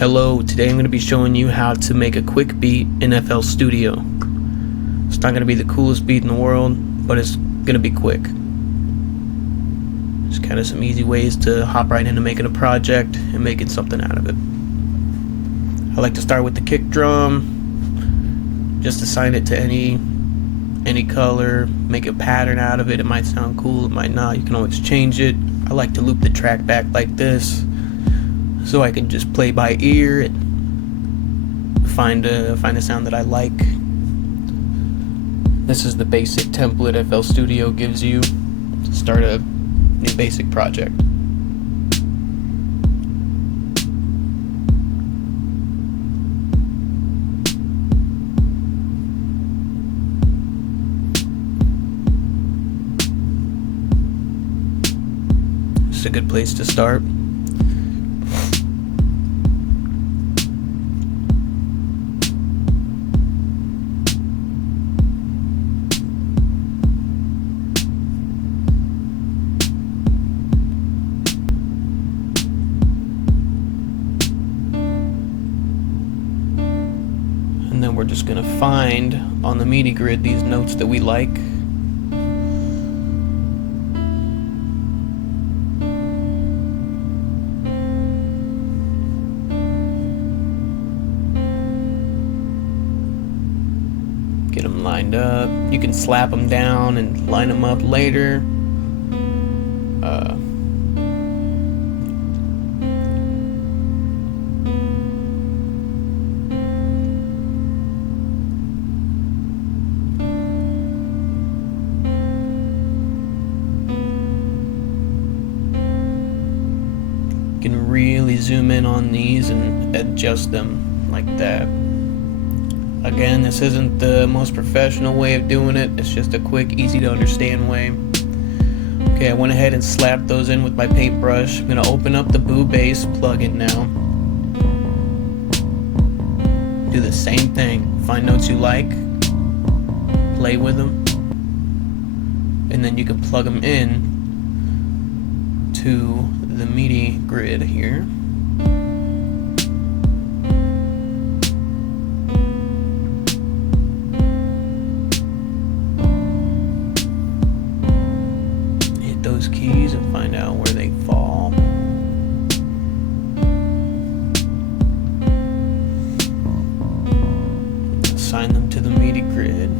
Hello, today I'm going to be showing you how to make a quick beat in FL Studio. It's not going to be the coolest beat in the world, but it's going to be quick. Just kind of some easy ways to hop right into making a project and making something out of it. I like to start with the kick drum, just assign it to any color, make a pattern out of it. It might sound cool, it might not, you can always change it. I like to loop the track back like this, so I can just play by ear and find a sound that I like. This is the basic template FL Studio gives you to start a new basic project. It's a good place to start. And then we're just going to find on the MIDI grid these notes that we like. Get them lined up. You can slap them down and line them up later. You can really zoom in on these and adjust them like that. Again, this isn't the most professional way of doing it, it's just a quick, easy to understand way. Okay, I went ahead and slapped those in with my paintbrush. I'm going to open up the Boo Bass plugin now. Do the same thing, find notes you like, play with them, and then you can plug them in to the MIDI grid here. Hit those keys and find out where they fall. Assign them to the MIDI grid.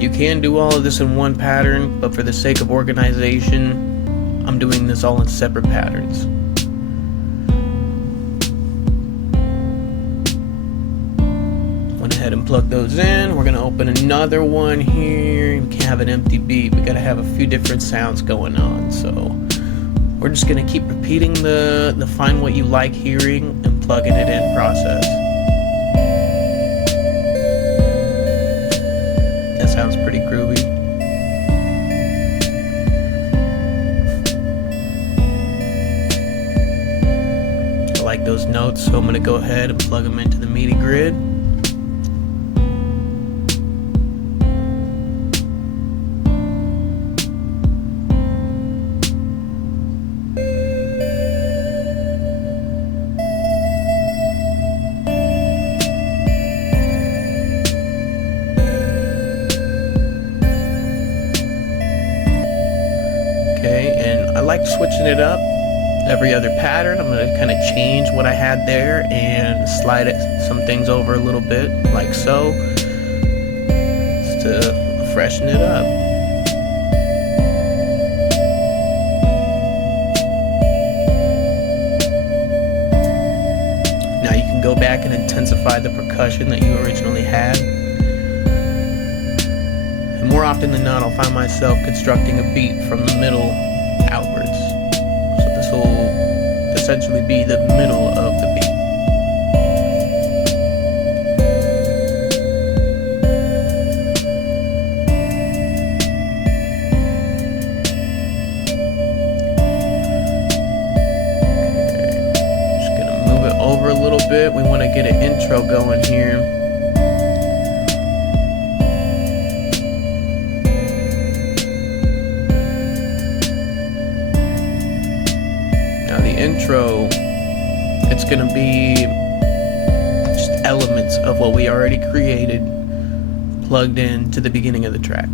You can do all of this in one pattern, but for the sake of organization, I'm doing this all in separate patterns. Went ahead and plugged those in. We're gonna open another one here. We can't have an empty beat. We gotta have a few different sounds going on. So we're just gonna keep repeating the find what you like hearing and plugging it in process. Sounds pretty groovy. I like those notes, so I'm going to go ahead and plug them into the MIDI grid. Okay, and I like switching it up every other pattern. I'm going to kind of change what I had there and slide some things over a little bit, like so, just to freshen it up. Now you can go back and intensify the percussion that you originally had. often than not, I'll find myself constructing a beat from the middle outwards. So this will essentially be the middle of the beat. Okay, just gonna move it over a little bit. We want to get an intro going here. Intro, it's going to be just elements of what we already created plugged in to the beginning of the track.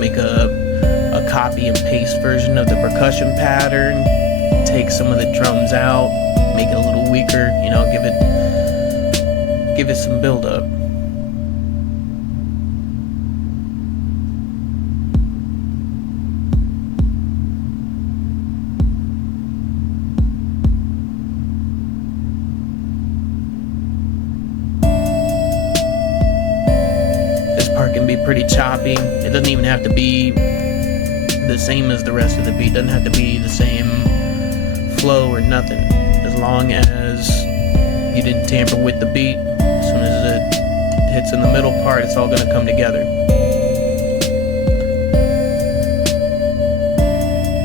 Make a copy and paste version of the percussion pattern, take some of the drums out, make it a little weaker, you know, give it some build up. This part can be pretty choppy. It doesn't even have to be the same as the rest of the beat, doesn't have to be the same flow or nothing, as long as you didn't tamper with the beat. As soon as it hits in the middle part, it's all going to come together. I'm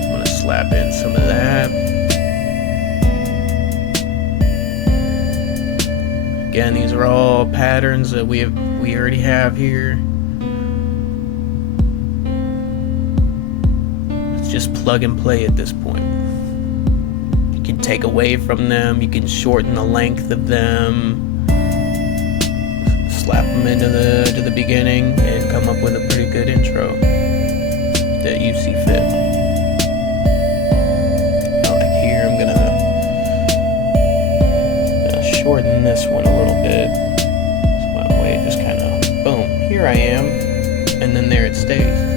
going to slap in some of that. Again, these are all patterns that we already have here. Just plug and play at this point. You can take away from them, you can shorten the length of them, slap them into the beginning, and come up with a pretty good intro that you see fit. Like here, I'm gonna shorten this one a little bit, so that way it just kind of boom, here I am, and then there it stays.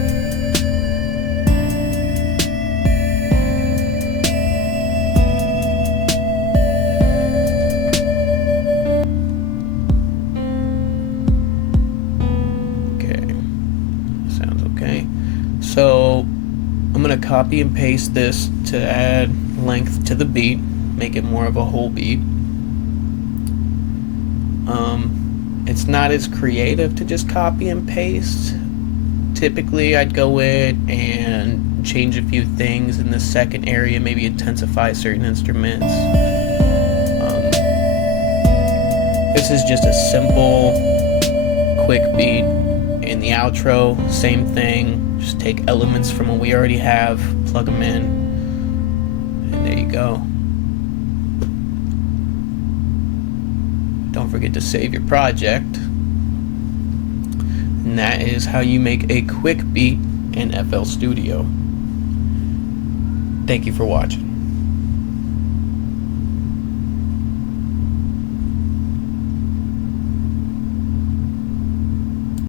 So I'm going to copy and paste this to add length to the beat, make it more of a whole beat. It's not as creative to just copy and paste. Typically I'd go in and change a few things in the second area, maybe intensify certain instruments. This is just a simple, quick beat. In the outro, same thing. Just take elements from what we already have, plug them in, and there you go. Don't forget to save your project. And that is how you make a quick beat in FL Studio. Thank you for watching.